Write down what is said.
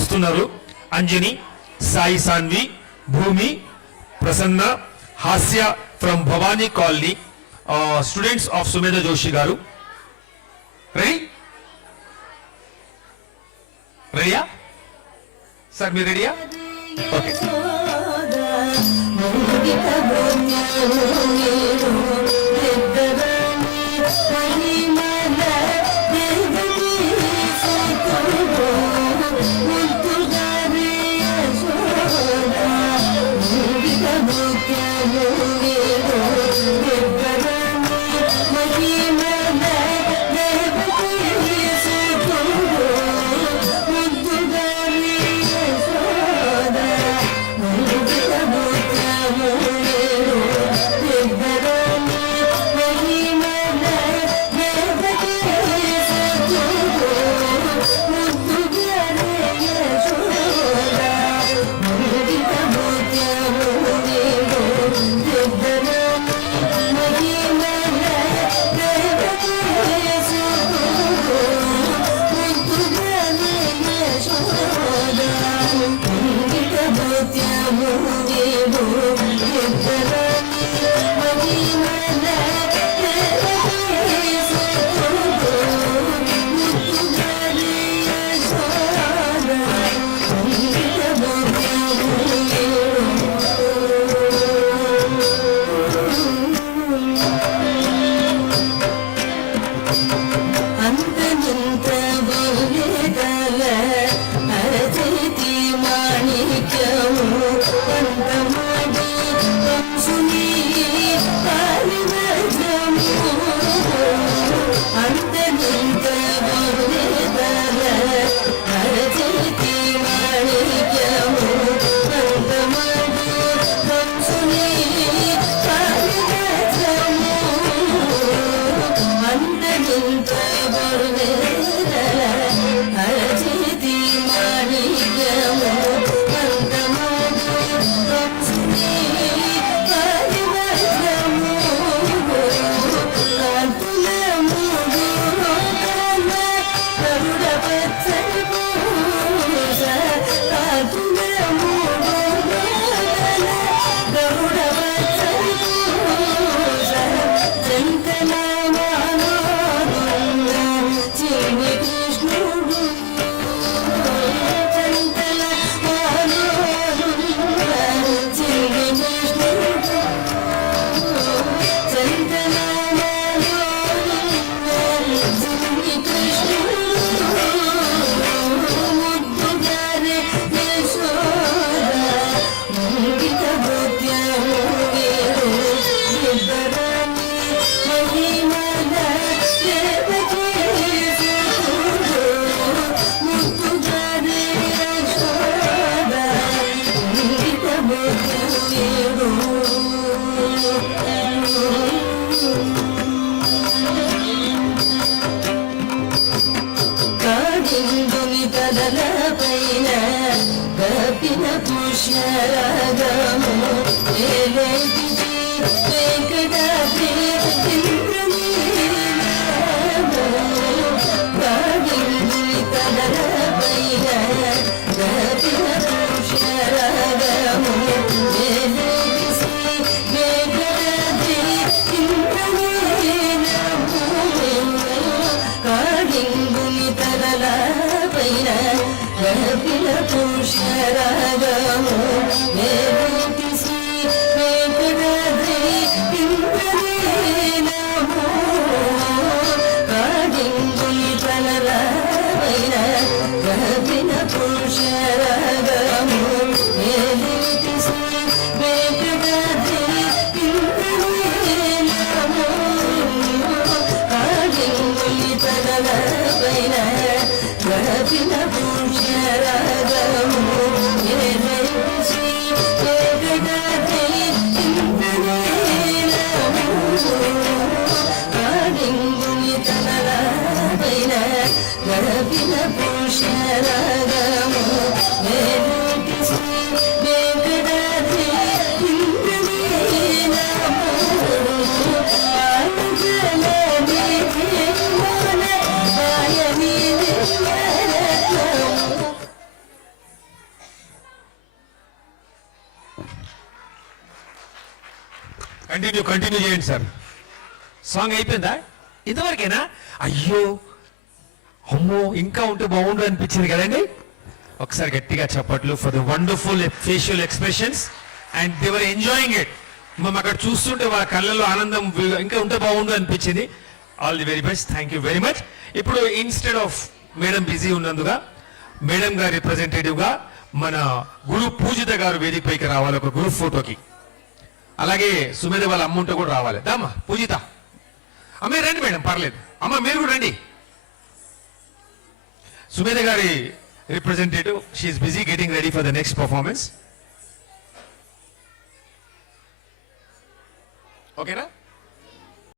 వస్తున్నారు. అంజని, సాయి సాన్వి, భూమి, ప్రసన్న, హాస్య from Bhavani colony, students of Sumedha Joshi గారు. రెడీ? రెడీయా సార్? మీరు రెడీయా? ఓకే. పుష్యరాగము కంటిన్యూ చేయండి సార్. సాంగ్ అయిపోయిందా? ఇంతవరకేనా? అయ్యో అమ్మో ఇంకా ఉంటే బాగుండు అనిపించింది కదండి. ఒకసారి గట్టిగా చప్పట్లు for the wonderful facial expressions and they were enjoying it. మనం అక్కడ చూస్తుంటే వాళ్ళ కళ్ళల్లో ఆనందం ఇంకా ఉంటే బాగుండు అనిపించింది. All the very best, thank you very much. ఇప్పుడు ఇన్స్టెడ్ ఆఫ్ మేడం బిజీ ఉన్నందుగా మేడం గారి రిప్రజెంటేటివ్ గా మన గురు పూజిత గారు వేదికపైకి రావాలి ఒక గ్రూప్ ఫోటోకి. అలాగే సుమేధ వాళ్ళ అమ్మ ఉంటే కూడా రావాలి. దామా పూజిత అమ్మే రండి మేడం, పర్లేదు అమ్మ మీరు కూడా రండి. సుమేధ గారి representative, she's busy getting ready for the next performance. ఓకేనా?